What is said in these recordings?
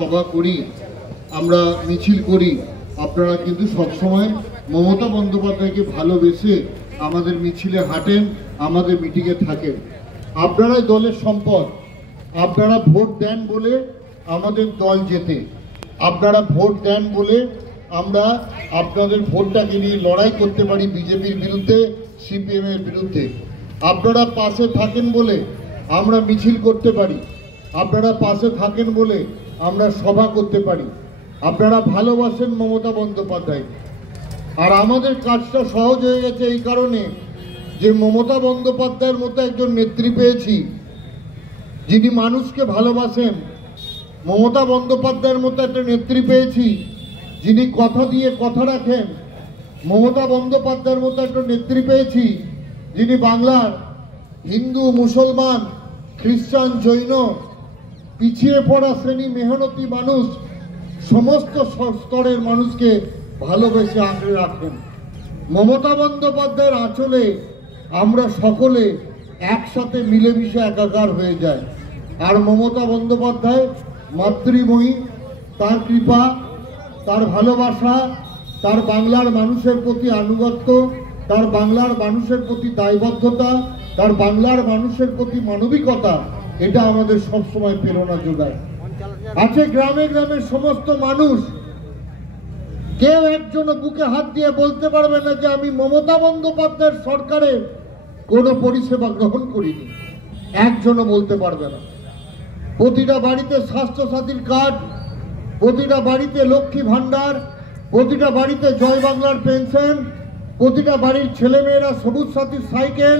সভা করি, আমরা মিছিল করি, আপনারা কিন্তু সবসময় মমতা বন্দ্যোপাধ্যায়কে ভালোবেসে আমাদের মিছিলে হাঁটেন, আমাদের মিটিংয়ে থাকেন। আপনারাই দলের সম্পদ, আপনারা ভোট দেন বলে আমাদের দল জেতে, আপনারা ভোট দেন বলে আমরা আপনাদের ভোটটাকে নিয়ে লড়াই করতে পারি বিজেপির বিরুদ্ধে, সিপিএম এর বিরুদ্ধে। আপনারা পাশে থাকেন বলে আমরা মিছিল করতে পারি, আপনারা পাশে থাকেন বলে আমরা সভা করতে পারি। আপনারা ভালোবাসেন মমতা বন্দ্যোপাধ্যায়, আর আমাদের কাজটা সহজ হয়ে গেছে এই কারণে যে মমতা বন্দ্যোপাধ্যায়ের মতো একজন নেত্রী পেয়েছি যিনি মানুষকে ভালোবাসেন। মমতা বন্দ্যোপাধ্যায়ের মতো একটা নেত্রী পেয়েছি যিনি কথা দিয়ে কথা রাখেন। মমতা বন্দ্যোপাধ্যায়ের মতো একটা নেত্রী পেয়েছি যিনি বাংলার হিন্দু, মুসলমান, খ্রিস্টান, জৈন, পিছিয়ে পড়া শ্রেণী, মেহনতি মানুষ, সমস্ত স্তরের মানুষকে ভালোবেসে আঁকড়ে রাখেন। মমতা বন্দ্যোপাধ্যায়ের আঁচলে আমরা সকলে একসাথে মিলেমিশে একাকার হয়ে যায়। আর মমতা বন্দ্যোপাধ্যায় মাতৃময়ী, তার কৃপা, তার ভালোবাসা, তার বাংলার মানুষের প্রতি আনুগত্য, তার বাংলার মানুষের প্রতি দায়বদ্ধতা, তার বাংলার মানুষের প্রতি মানবিকতা, এটা আমাদের সবসময় প্রেরণা যোগায়। আছে গ্রামে গ্রামে সমস্ত মানুষ, কেউ একজন বুকে হাত দিয়ে বলতে পারবে না যে আমি মমতা বন্দ্যোপাধ্যায়ের সরকারে কোনো পরিষেবা গ্রহণ করিনি, একজনও বলতে পারবে না। প্রতিটা বাড়িতে স্বাস্থ্যসাথীর কার্ড, প্রতিটা বাড়িতে লক্ষ্মী ভান্ডার, প্রতিটা বাড়িতে জয় বাংলার পেনশন, প্রতিটা বাড়ির ছেলেমেয়েরা সবুজ সাথীর সাইকেল,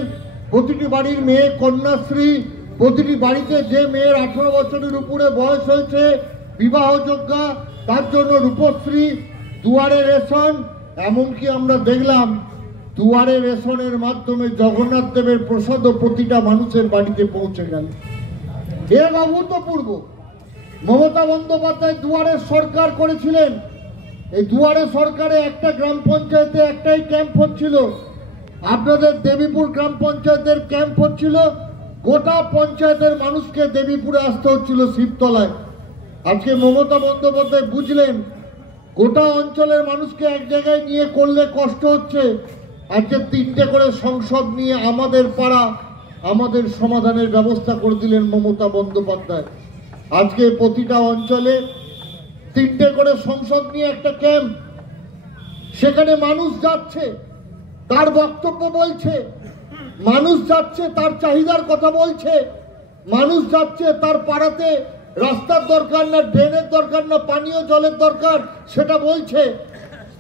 প্রতিটি বাড়ির মেয়ে কন্যাশ্রী, প্রতিটি বাড়িতে যে মেয়ের 18 বছরের উপরে বয়স হয়েছে বিবাহযোগ্যা তার জন্য রূপশ্রী, দুয়ারে রেশন। এমনকি আমরা দেখলাম দুয়ারে রেশনের মাধ্যমে জগন্নাথ দেবের প্রসাদও প্রতিটা মানুষের বাড়িতে পৌঁছে গেল। এর অভূতপূর্ব মমতা বন্দ্যোপাধ্যায় দুয়ারের সরকার করেছিলেন। এই দুয়ারে সরকারে একটা গ্রাম পঞ্চায়েতে একটাই ক্যাম্প হচ্ছিল, আপনাদের দেবীপুর গ্রাম পঞ্চায়েতের ক্যাম্প হচ্ছিল। গোটা পঞ্চায়েতের মানুষকে দেবীপুরে আসতে হচ্ছিল শিবতলায়। আজকে মমতা বন্দ্যোপাধ্যায় বুঝলেন গোটা অঞ্চলের মানুষকে এক জায়গায় নিয়ে করলে কষ্ট হচ্ছে। আজকে 3টে করে সংসদ নিয়ে আমাদের পাড়া আমাদের সমাধানের ব্যবস্থা করে দিলেন মমতা বন্দ্যোপাধ্যায়। আজকে প্রতিটা অঞ্চলে 3টে করে সংসদ নিয়ে একটা ক্যাম্প, সেখানে মানুষ যাচ্ছে, তার বক্তব্য বলছে, মানুষ যাচ্ছে তার চাহিদার কথা বলছে, মানুষ যাচ্ছে তার পাড়াতে রাস্তার দরকার না, ড্রেনের দরকার না, পানীয় জলের দরকার সেটা বলছে।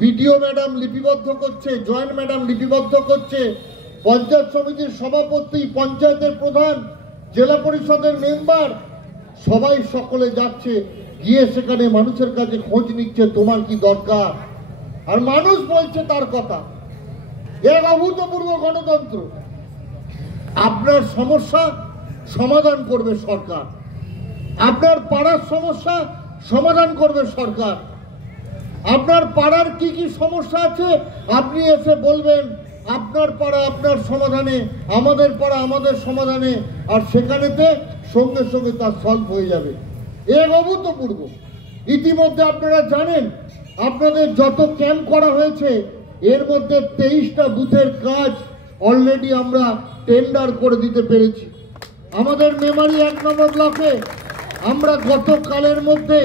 বিডিও ম্যাডাম লিপিবদ্ধ করছে, জয়েন্ট ম্যাডাম লিপিবদ্ধ করছে, পঞ্চায়েত সমিতির সভাপতি, পঞ্চায়েতের প্রধান, জেলা পরিষদের মেম্বার সবাই সকলে যাচ্ছে, গিয়ে সেখানে মানুষের কাছে খোঁজ নিচ্ছে তোমার কি দরকার, আর মানুষ বলছে তার কথা। এক অভূতপূর্ব গণতন্ত্র। আপনার সমস্যা সমাধান করবে সরকার, আপনার পাড়ার সমস্যা সমাধান করবে সরকার। আপনার পাড়ার কি কি সমস্যা আছে আপনি এসে বলবেন, আপনার পাড়া আপনার সমাধানে, আমাদের পাড়া আমাদের সমাধানে, আর সেখানেতে সঙ্গে সঙ্গে তা সলভ হয়ে যাবে। এক অভূতপূর্ব। ইতিমধ্যে আপনারা জানেন আপনাদের যত ক্যাম্প করা হয়েছে এর মধ্যে 23টা বুথের কাজ অলরেডি আমরা টেন্ডার করে দিতে পেরেছি। আমাদের মেমারি 1 নম্বর ব্লকে আমরা গতকালের মধ্যে,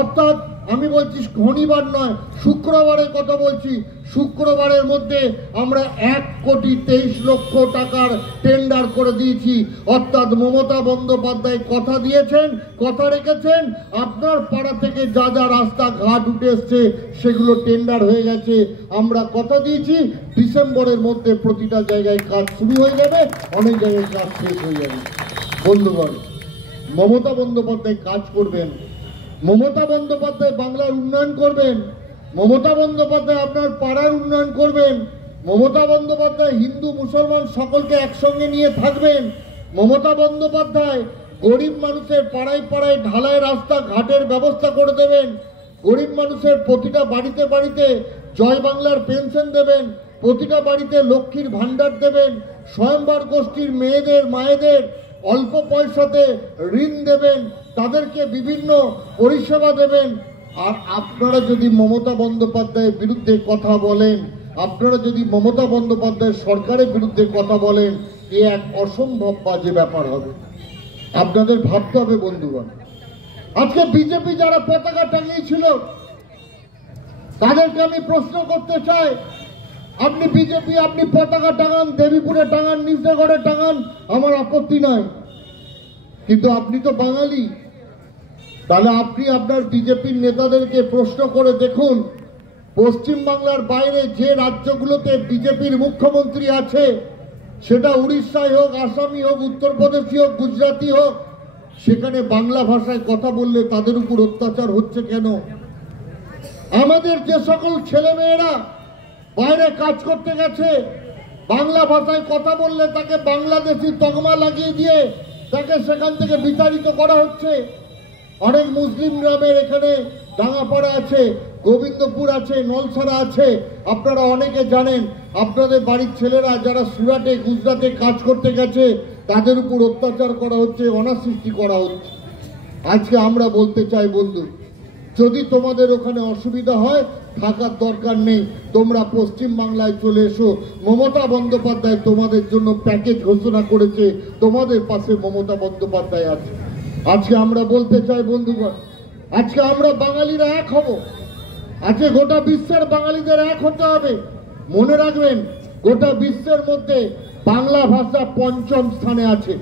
অর্থাৎ আমি বলছি শনিবার নয় শুক্রবারের কথা বলছি, শুক্রবারের মধ্যে আমরা 1,23,00,000 টাকার টেন্ডার করে দিয়েছি। অর্থাৎ মমতা বন্দ্যোপাধ্যায় কথা দিয়েছেন, কথা রেখেছেন। আপনার পাড়া থেকে যা যা রাস্তা ঘাট উঠে এসছে সেগুলো টেন্ডার হয়ে গেছে। আমরা কথা দিয়েছি ডিসেম্বরের মধ্যে প্রতিটা জায়গায় কাজ শুরু হয়ে যাবে, অনেক জায়গায় কাজ শেষ হয়ে যাবে। বন্ধুগণ, মমতা বন্দ্যোপাধ্যায় কাজ করবেন, মমতা বন্দ্যোপাধ্যায় বাংলার উন্নয়ন করবেন, মমতা বন্দ্যোপাধ্যায় আপনার পাড়ার উন্নয়ন করবেন, মমতা বন্দ্যোপাধ্যায় হিন্দু মুসলমান সকলকে একসঙ্গে নিয়ে থাকবেন, মমতা বন্দ্যোপাধ্যায় গরিব মানুষের পাড়ায় পাড়ায় ঢালাই রাস্তা ঘাটের ব্যবস্থা করে দেবেন, গরিব মানুষের প্রতিটা বাড়িতে বাড়িতে জয় বাংলার পেনশন দেবেন, প্রতিটা বাড়িতে লক্ষ্মীর ভান্ডার দেবেন, স্বয়ংবর গোষ্ঠীর মেয়েদের মায়েদের অল্প পয়সাতে ঋণ দেবেন, তাদেরকে বিভিন্ন পরিষেবা দেবেন। আর আপনারা যদি মমতা বন্দ্যোপাধ্যায়ের বিরুদ্ধে কথা বলেন, আপনারা যদি মমতা বন্দ্যোপাধ্যায়ের সরকারের বিরুদ্ধে কথা বলেন, এ এক অসম্ভব বাজে ব্যাপার হবে। আপনাদের ভাবতে হবে বন্ধুগণ। আজকে বিজেপি যারা পতাকা টাঙিয়েছিল তাদেরকে আমি প্রশ্ন করতে চাই, আপনি বিজেপি, আপনি পতাকা টাঙান, দেবীপুরে টাঙান, নিজগড়ে টাঙান, আমার আপত্তি নাই, কিন্তু আপনি তো বাঙালি। তাহলে আপনি আপনার বিজেপির নেতাদেরকে প্রশ্ন করে দেখুন, পশ্চিম বাংলার বাইরে যে রাজ্যগুলোতে বিজেপির মুখ্যমন্ত্রী আছে, সেটা উড়িষ্যায় হোক, আসামি হোক, উত্তরপ্রদেশী হোক, গুজরাটি হোক, সেখানে বাংলা ভাষায় কথা বললে তাদের উপর অত্যাচার হচ্ছে কেন? আমাদের যে সকল ছেলেমেয়েরা বাইরে কাজ করতে গেছে, বাংলা ভাষায় কথা বললে তাকে বাংলাদেশি তকমা লাগিয়ে দিয়ে তাকে সেখান থেকে বিতাড়িত করা হচ্ছে। অনেক মুসলিম গ্রামের এখানে ডাঙ্গাপাড়া আছে, গোবিন্দপুর আছে, নলছাড়া আছে, আপনারা অনেকে জানেন। আপনাদের বাড়ির ছেলেরা যারা সুরাটে, গুজরাটে কাজ করতে গেছে, তাদের উপর অত্যাচার করা হচ্ছে, অনাসৃষ্টি করা হচ্ছে। আজকে আমরা বলতে চাই বন্ধু, যদি তোমাদের ওখানে অসুবিধা হয়, থাকার দরকার নেই, তোমরা পশ্চিম বাংলায় চলে এসো। মমতা বন্দ্যোপাধ্যায় তোমাদের জন্য প্যাকেজ ঘোষণা করেছে, তোমাদের পাশে মমতা বন্দ্যোপাধ্যায় আছে। আজকে আমরা বলতে চাই বন্ধুগণ, আজকে আমরা বাঙালিরা এক হব। আজকে গোটা বিশ্বের বাঙালিদের এক হতে হবে। মনে রাখবেন, গোটা বিশ্বের মধ্যে বাংলা ভাষা পঞ্চম স্থানে আছে।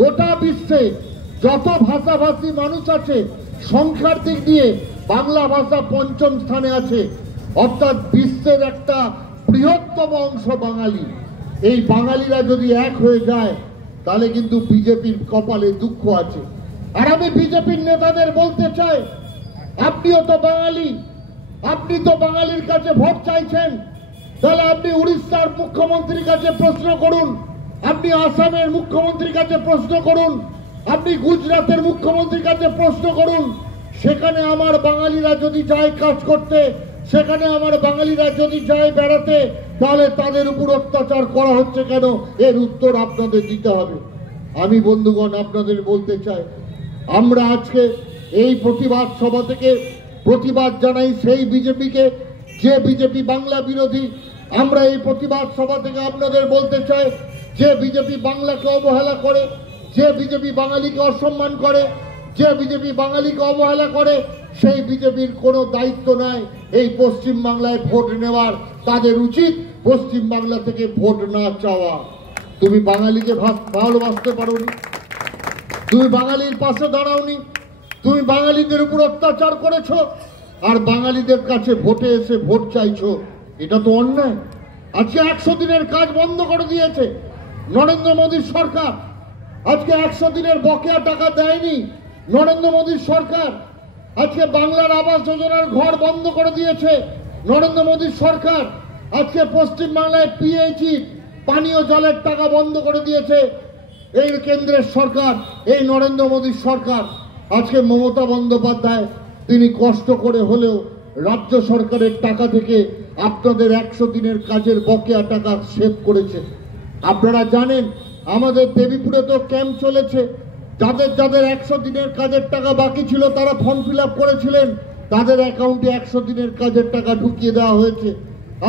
গোটা বিশ্বে যত ভাষাভাষী মানুষ আছে, সংখ্যার দিক দিয়ে বাংলা ভাষা পঞ্চম স্থানে আছে। অর্থাৎ বিশ্বের একটা বৃহত্তম অংশ বাঙালি। এই বাঙালিরা যদি এক হয়ে যায়, তাহলে কিন্তু বিজেপির কপালে দুঃখ আছে। আর আমি বিজেপির নেতাদের বলতে চাই, আপনিও তো বাঙালি, আপনি তো বাঙালির কাছে ভোট চাইছেন, তাহলে আপনি উড়িষ্যার মুখ্যমন্ত্রীর কাছে প্রশ্ন করুন, আপনি আসামের মুখ্যমন্ত্রীর কাছে প্রশ্ন করুন, আপনি গুজরাটের মুখ্যমন্ত্রীর কাছে প্রশ্ন করুন। সেখানে আমার বাঙালিরা যদি যায় কাজ করতে, সেখানে আমার বাঙালিরা যদি যায় বেড়াতে, তাহলে তাদের উপর অত্যাচার করা হচ্ছে কেন? এর উত্তর আপনাদের দিতে হবে। আমি বন্ধুগণ আপনাদের বলতে চাই, আমরা আজকে এই প্রতিবাদ সভা থেকে প্রতিবাদ জানাই সেই বিজেপিকে, যে বিজেপি বাংলা বিরোধী। আমরা এই প্রতিবাদ সভা থেকে আপনাদের বলতে চাই, যে বিজেপি বাংলাকে অবহেলা করে, যে বিজেপি বাঙালিকে অসম্মান করে, যে বিজেপি বাঙালিকে অবহেলা করে, সেই বিজেপির কোনো দায়িত্ব নাই এই পশ্চিম বাংলায় ভোট নেওয়ার। তাদের উচিত পশ্চিম বাংলা থেকে ভোট না চাওয়া। তুমি বাঙালিকে ভালোবাসতে পারোনি, তুমি বাঙালির পাশে দাঁড়াওনি, তুমি বাঙালিদের উপর অত্যাচার করেছো, আর বাঙালিদের কাছে ভোটে এসে ভোট চাইছো। এটা তো অন্যায়। আজকে 100 দিনের কাজ বন্ধ করে দিয়েছে নরেন্দ্র মোদীর সরকার। আজকে 100 দিনের বকেয়া টাকা দেয়নি নরেন্দ্র মোদীর সরকার। আজকে বাংলার আবাস যোজনার ঘর বন্ধ করে দিয়েছে নরেন্দ্র মোদীর সরকার। আজকে পশ্চিম বাংলায় পিএইচই পানীয় জলের টাকা বন্ধ করে দিয়েছে এই কেন্দ্রের সরকার, এই নরেন্দ্র মোদীর সরকার। আজকে মমতা বন্দ্যোপাধ্যায় তিনি কষ্ট করে হলেও রাজ্য সরকারের টাকা থেকে আপনাদের 100 দিনের কাজের বকেয়া টাকা সেভ করেছে। আপনারা জানেন আমাদের দেবীপুরে তো ক্যাম্প চলেছে, যাদের যাদের 100 দিনের কাজের টাকা বাকি ছিল তারা ফর্ম ফিল আপ করেছিলেন, তাদের অ্যাকাউন্টে 100 দিনের কাজের টাকা ঢুকিয়ে দেওয়া হয়েছে।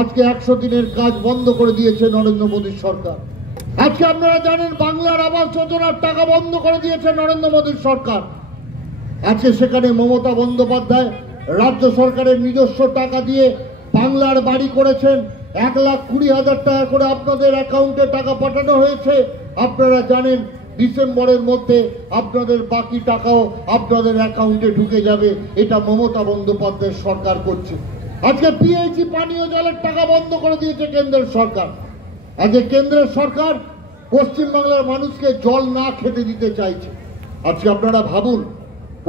আজকে 100 দিনের কাজ বন্ধ করে দিয়েছে নরেন্দ্র মোদীর সরকার। আজকে আপনারা জানেন বাংলার আবাস যোজনার টাকা বন্ধ করে দিয়েছে নরেন্দ্র মোদীর সরকার। আজকে সেখানে মমতা বন্দ্যোপাধ্যায় রাজ্য সরকারের নিজস্ব টাকা দিয়ে বাংলার বাড়ি করেছেন। 1,20,000 টাকা করে আপনাদের অ্যাকাউন্টে টাকা পাঠানো হয়েছে। আপনারা জানেন ডিসেম্বরের মধ্যে আপনাদের বাকি টাকাও আপনাদের অ্যাকাউন্টে ঢুকে যাবে। এটা মমতা বন্দ্যোপাধ্যায়ের সরকার করছে। আজকে পিএইচই পানীয় জলের টাকা বন্ধ করে দিয়েছে কেন্দ্রের সরকার। আজকে কেন্দ্রের সরকার পশ্চিম বাংলার মানুষকে জল না খেতে দিতে চাইছে। আজকে আপনারা ভাবুন,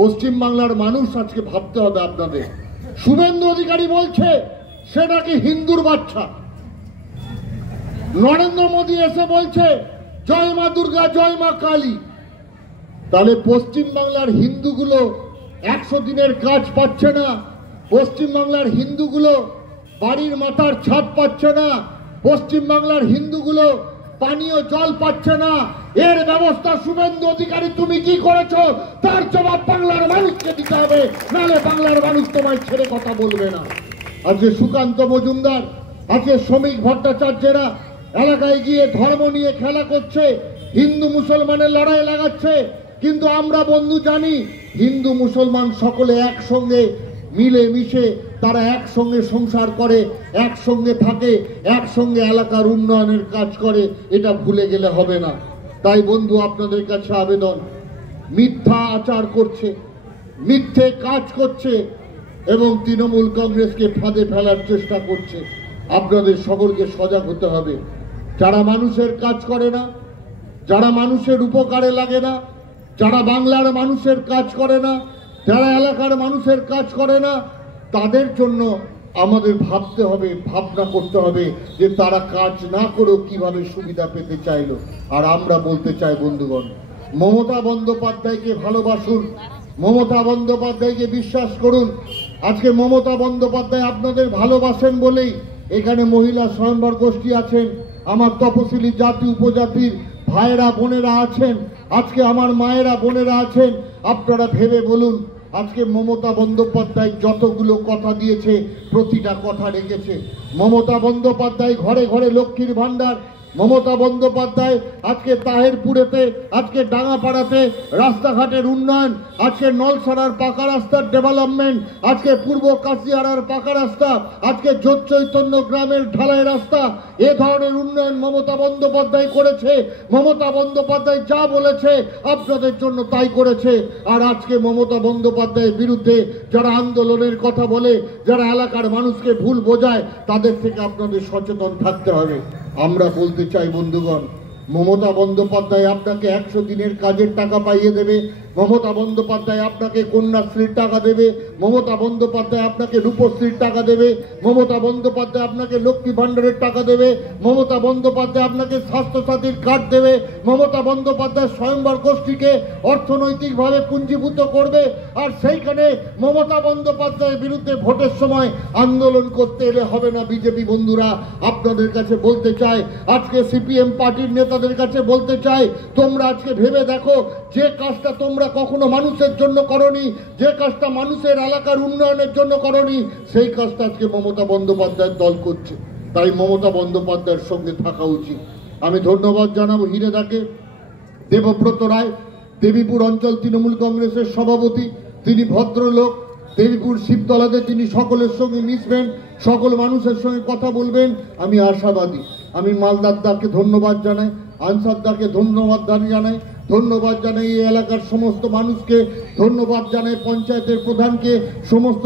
পশ্চিম বাংলার মানুষ আজকে ভাবতে হবে আপনাদের। শুভেন্দু অধিকারী বলছে সে নাকি হিন্দুর বাচ্চা, নরেন্দ্র মোদী এসে বলছে জয় মা দুর্গা, জয় মা কালী। তাহলে পশ্চিম বাংলার হিন্দুগুলো 100 দিনের কাজ পাচ্ছে না, পশ্চিম বাংলার হিন্দুগুলো বাড়ির মাথার ছাদ পাচ্ছে না, পশ্চিম বাংলার হিন্দুগুলো পানীয় জল পাচ্ছে না, এর ব্যবস্থা শুভেন্দু অধিকারী তুমি কি করেছো তার জবাব বাংলার মানুষকে দিতে হবে, নাহলে বাংলার মানুষ তোমায় ছেড়ে কথা বলবে না। আজকে সুকান্ত মজুমদার, আজকে শ্রমিক ভট্টাচার্যেরা এলাকায় গিয়ে ধর্ম নিয়ে খেলা করছে, হিন্দু মুসলমানের লড়াই লাগাচ্ছে, কিন্তু আমরা বন্ধু জানি হিন্দু মুসলমান সকলে একসঙ্গে মিলে মিশে তারা একসঙ্গে সংসার করে, একসঙ্গে থাকে, একসঙ্গে এলাকার উন্নয়নের কাজ করে, এটা ভুলে গেলে হবে না। তাই বন্ধু আপনাদের কাছে আবেদন, মিথ্যা আচার করছে, মিথ্যে কাজ করছে এবং তৃণমূল কংগ্রেসকে ফাঁদে ফেলার চেষ্টা করছে, আপনাদের সকলকে সজাগ হতে হবে। যারা মানুষের কাজ করে না, যারা মানুষের উপকারে লাগে না, যারা বাংলার মানুষের কাজ করে না, যারা এলাকার মানুষের কাজ করে না, তাদের জন্য আমাদের ভাবতে হবে, ভাবনা করতে হবে যে তারা কাজ না করেও কিভাবে সুবিধা পেতে চাইলো। আর আমরা বলতে চাই বন্ধুগণ, মমতা বন্দ্যোপাধ্যায়কে ভালোবাসুন, মমতা বন্দ্যোপাধ্যায়কে বিশ্বাস করুন। আজকে মমতা বন্দ্যোপাধ্যায় আপনাদের ভালোবাসেন বলেই এখানে মহিলা স্বয়ম্বর গোষ্ঠী আছেন, আমার তপশিলি জাতি উপজাতির ভাইয়েরা বোনেরা আছেন, আজকে আমার মায়েরা বোনেরা আছেন। আপনারা ভেবে বলুন, আজকে মমতা বন্দ্যোপাধ্যায় যতগুলো কথা দিয়েছে প্রতিটা কথা রেখেছে। মমতা বন্দ্যোপাধ্যায় ঘরে ঘরে লক্ষ্মীর ভান্ডার, মমতা বন্দ্যোপাধ্যায় আজকে তাহেরপুরেতে, আজকে ডাঙ্গাপাড়াতে রাস্তাঘাটের উন্নয়ন, আজকে নলছড়ার পাকা রাস্তার ডেভেলপমেন্ট, আজকে পূর্ব কাশিয়াড়ার পাকা রাস্তা, আজকে যোগ চৈতন্য গ্রামের ঢালাই রাস্তা, এ ধরনের উন্নয়ন মমতা বন্দ্যোপাধ্যায় করেছে। মমতা বন্দ্যোপাধ্যায় যা বলেছে আপনাদের জন্য তাই করেছে। আর আজকে মমতা বন্দ্যোপাধ্যায়ের বিরুদ্ধে যারা আন্দোলনের কথা বলে, যারা এলাকার মানুষকে ভুল বোঝায়, তাদের থেকে আপনাদের সচেতন থাকতে হবে। আমরা বলতে চাই বন্ধুগণ, মমতা বন্দ্যোপাধ্যায় আপনাকে 100 দিনের কাজের টাকা পাইয়ে দেবে, মমতা বন্দ্যোপাধ্যায় আপনাকে কন্যাশ্রীর টাকা দেবে, মমতা বন্দ্যোপাধ্যায় আপনাকে রূপশ্রীর টাকা দেবে, মমতা বন্দ্যোপাধ্যায় আপনাকে লক্ষ্মী ভান্ডারের টাকা দেবে, মমতা বন্দ্যোপাধ্যায় আপনাকে স্বাস্থ্যসাথীর কার্ড দেবে, মমতা বন্দ্যোপাধ্যায় স্বয়ম্বর গোষ্ঠীকে অর্থনৈতিকভাবে পুঞ্জীভূত করবে। আর সেইখানে মমতা বন্দ্যোপাধ্যায়ের বিরুদ্ধে ভোটের সময় আন্দোলন করতে এলে হবে না। বিজেপি বন্ধুরা আপনাদের কাছে বলতে চাই, আজকে সিপিএম পার্টির নেতাদের কাছে বলতে চাই, তোমরা আজকে ভেবে দেখো, যে কাজটা তোমরা কখনো মানুষের জন্য করনি, যে কাজটা মানুষের এলাকার উন্নয়নের জন্য করনি, সেই কাজটা আজকে মমতা বন্দ্যোপাধ্যায়ের দল করছে। তাই মমতা বন্দ্যোপাধ্যায়ের সঙ্গে থাকা উচিত। আমি ধন্যবাদ জানাবো হিরেদাকে, দেবব্রত রায়, দেবীপুর অঞ্চল তৃণমূল কংগ্রেসের সভাপতি, তিনি ভদ্রলোক। দেবীপুর শিবতলাতে তিনি সকলের সঙ্গে মিশবেন, সকল মানুষের সঙ্গে কথা বলবেন, আমি আশাবাদী। আমি মালদার দাকে ধন্যবাদ জানাই, আনসার দাকে ধন্যবাদ জানাই, ধন্যবাদ জানাই এই এলাকার সমস্ত মানুষকে, ধন্যবাদ জানাই পঞ্চায়েতের প্রধানকে, সমস্ত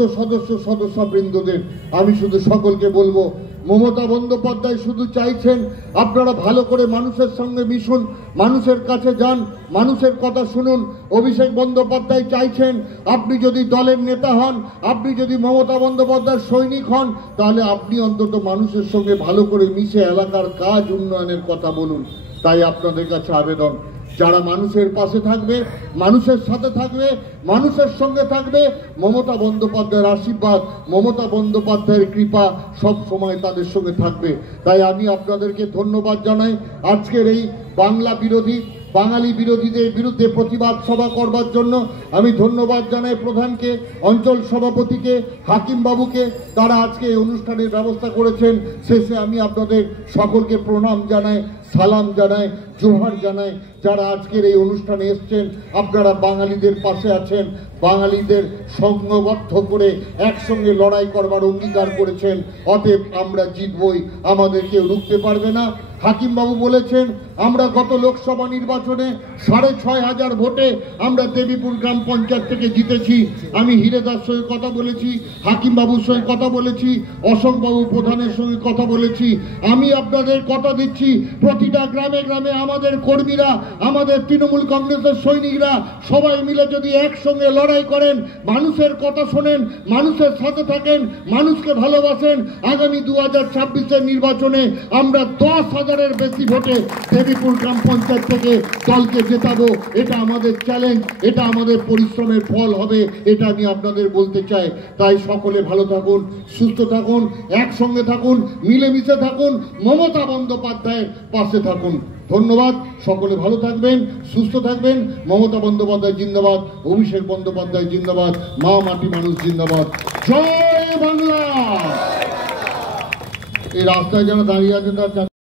সদস্যবৃন্দদের। আমি শুধু সকলকে বলবো, মমতা বন্দ্যোপাধ্যায় শুধু চাইছেন আপনারা ভালো করে মানুষের সঙ্গে মিশুন, মানুষের কাছে যান, মানুষের কথা শুনুন। অভিষেক বন্দ্যোপাধ্যায় চাইছেন আপনি যদি দলের নেতা হন, আপনি যদি মমতা বন্দ্যোপাধ্যায়ের সৈনিক হন, তাহলে আপনি অন্তত মানুষের সঙ্গে ভালো করে মিশে এলাকার কাজ উন্নয়নের কথা বলুন। তাই আপনাদের কাছে আবেদন, যারা মানুষের পাশে থাকবে, মানুষের সাথে থাকবে, মানুষের সঙ্গে থাকবে, মমতা বন্দ্যোপাধ্যায়ের আশীর্বাদ, মমতা বন্দ্যোপাধ্যায়ের কৃপা সব সময় তাদের সঙ্গে থাকবে। তাই আমি আপনাদেরকে ধন্যবাদ জানাই। আজকের এই বাংলা বিরোধী, বাঙালি বিরোধীদের বিরুদ্ধে প্রতিবাদ সভা করবার জন্য আমি ধন্যবাদ জানাই প্রধানকে, অঞ্চল সভাপতিকে, হাকিম বাবুকে, তারা আজকে এই অনুষ্ঠানের ব্যবস্থা করেছেন। শেষে আমি আপনাদের সকলকে প্রণাম জানাই, সালাম জানাই, জোহার জানাই। যারা আজকের এই অনুষ্ঠানে এসছেন, আপনারা বাঙালিদের পাশে আছেন, বাঙালিদের সংঘবদ্ধ করে একসঙ্গে লড়াই করবার অঙ্গীকার করেছেন। অতএব আমরা জিতবই, আমাদের কেউ রুখতে পারবে না। হাকিম বাবু বলেছেন আমরা গত লোকসভা নির্বাচনে 6500 ভোটে আমরা দেবীপুর গ্রাম পঞ্চায়েত থেকে জিতেছি। আমি হিরেদার সঙ্গে কথা বলেছি, হাকিম বাবুর সঙ্গে কথা বলেছি, অশোক বাবু প্রধানের সঙ্গে কথা বলেছি। আমি আপনাদের কথা দিচ্ছি, প্রতিটা গ্রামে গ্রামে আমাদের কর্মীরা, আমাদের তৃণমূল কংগ্রেসের সৈনিকরা সবাই মিলে যদি একসঙ্গে লড়াই করেন, মানুষের কথা শোনেন, মানুষের সাথে থাকেন, মানুষকে ভালোবাসেন, আগামী 2026-এর নির্বাচনে আমরা 10,000-এর বেশি ভোটে দেবীপুর গ্রাম পঞ্চায়েত থেকে দলকে জেতাবো। এটা আমাদের চ্যালেঞ্জ, এটা আমাদের পরিশ্রমের ফল হবে, এটা আমি আপনাদের বলতে চাই। তাই সকলে ভালো থাকুন, সুস্থ থাকুন, একসঙ্গে থাকুন, মিলেমিশে থাকুন, মমতা বন্দ্যোপাধ্যায়ের পাশে থাকুন। ধন্যবাদ। সকলে ভালো থাকবেন, সুস্থ থাকবেন। মমতা বন্দ্যোপাধ্যায় জিন্দাবাদ, অভিষেক বন্দ্যোপাধ্যায় জিন্দাবাদ, মা মাটি মানুষ জিন্দাবাদ। জয় বাংলা। এই রাস্তায় যারা দাঁড়িয়ে আছে তার